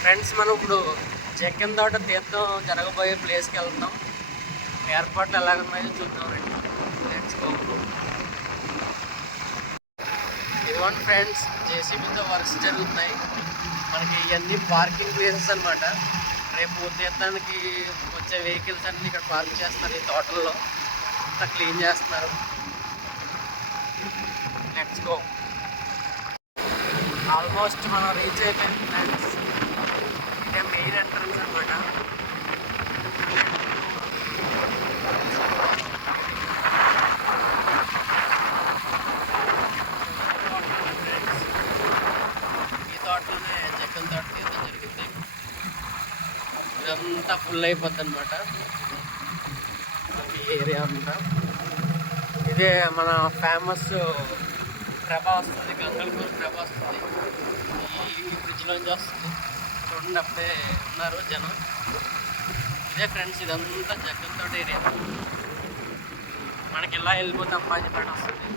Friends, మనం ఇప్పుడు జగ్గన్ తోట తీర్థం జరగబోయే ప్లేస్కి వెళ్తున్నాం. ఏర్పాట్లు ఎలాగున్నాయో చూద్దాం రండి. Let's go. ఇదిగోండి ఫ్రెండ్స్, జేసీబీతో వర్క్స్ జరుగుతున్నాయి. మనకి ఇవన్నీ పార్కింగ్ ప్లేసెస్ అనమాట. రేపు తీర్థానికి వచ్చే వెహికల్స్ అన్నీ ఇక్కడ పార్క్ చేస్తారు. ఈ తోటల్లో అంతా క్లీన్ చేస్తున్నారు. Let's go. ఆల్మోస్ట్ మనం రీచ్ అయిపోయింది ఫ్రెండ్స్. ఇదే మెయిన్ ఎంట్రన్స్ అనమాట. ఈ తోటలోనే జగ్గన్ తోట తీర్థం జరుగుతుంది. ఇదంతా ఫుల్ అయిపోద్ది అనమాట. ఈ ఏరియా అంతా ఇదే మన ఫేమస్ ప్రభా వస్తుంది, గంగళపూర్ ప్రభా వస్తుంది. ఈ బ్రిడ్జ్లోంచి వస్తుంది. చూడండి, అప్పుడే ఉన్నారు జనం. ఇదే ఫ్రెండ్స్, ఇదంతా జగ్గన్ తోట ఏరియా. మనకి ఇలా వెళ్ళిపోతే అప్పాజిపేట వస్తుంది.